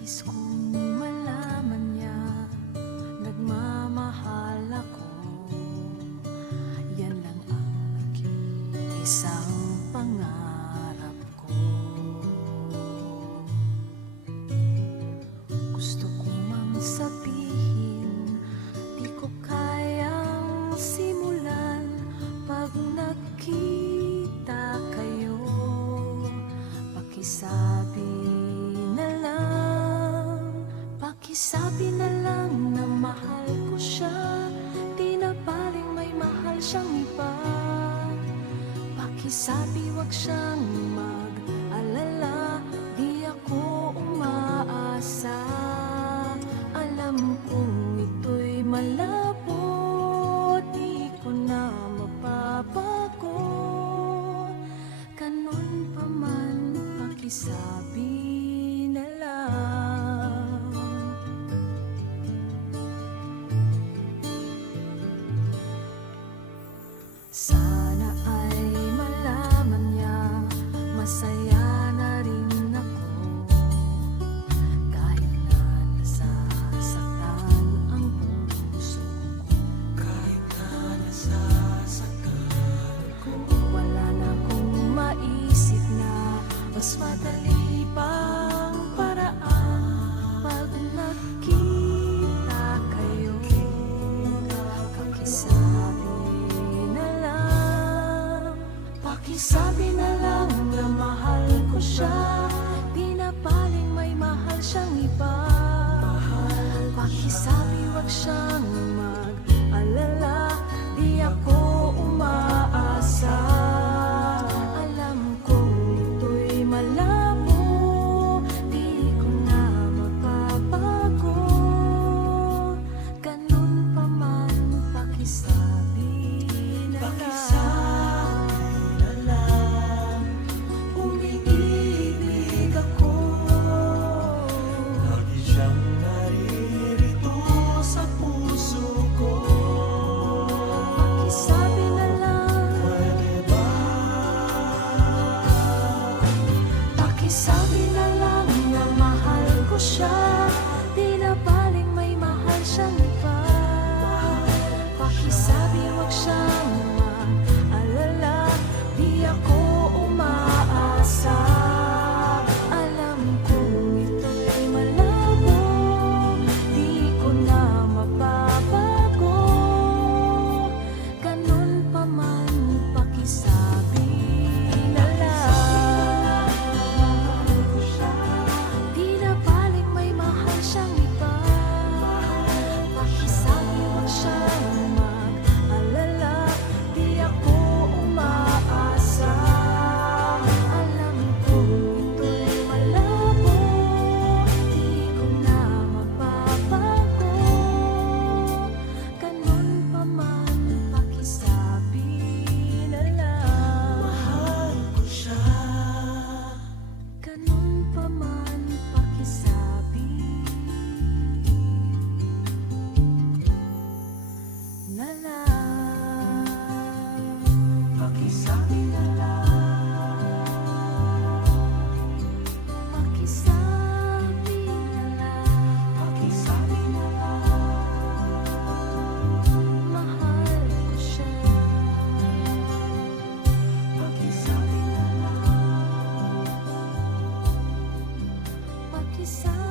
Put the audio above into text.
Nais kong malaman niya, nagmamahal ako. Yan lang ang nag-iisang pangarap ko. Gusto kong mang sabihin, di ko kayang simulan pag nakita kayo. Pakisabi na lang na mahal ko siya, di na baling may mahal siyang iba. Pakisabi wag siyang mag-alala, di ako umaasa. Alam kong ito'y malabo, di ko na mapapago. Ganun pa man, pakisabi na lang. Sana ay malaman niya, masaya na rin ako. Kahit na nasasaktan ang puso ko. Kahit na nasasaktan ko. Wala na akong maisip na mas madali pang paraan pag nakita kayo. Pakisabi na lang na mahal ko siya, di na baling may mahal siyang iba. Pakisabi wag siyang mag-alala, di ako umaasa. Alam kong ito'y malabo, di ko na mapapago. Ganun pa man, pakisabi na lang. Umiibig ako, lagi siyang naririto sa puso ko. Pakisabi na lang, pwede ba? Pakisabi na lang na mahal ko siya, di na baling may mahal siyang iba. Pakisabi wag siyang mag-alala, di ako umaasa. Alam kong ito'y malabo, di ko na mapapago. Ganun pa man, pakisabi na lang. Di na baling may mahal siyang iba. Pakisabi wag siyang mag-alala, di ako umaasa. Alam kong ito'y malabo, di ko na mapapago. Ganun pa man, pakisabi na lang. Mahal ko siya. Ganun pa man, pakisabi na lang. Pakisabi na lang. Pakisabi na lang. Pakisabi na lang. Mahal ko siya. Pakisabi na lang. Pakisabi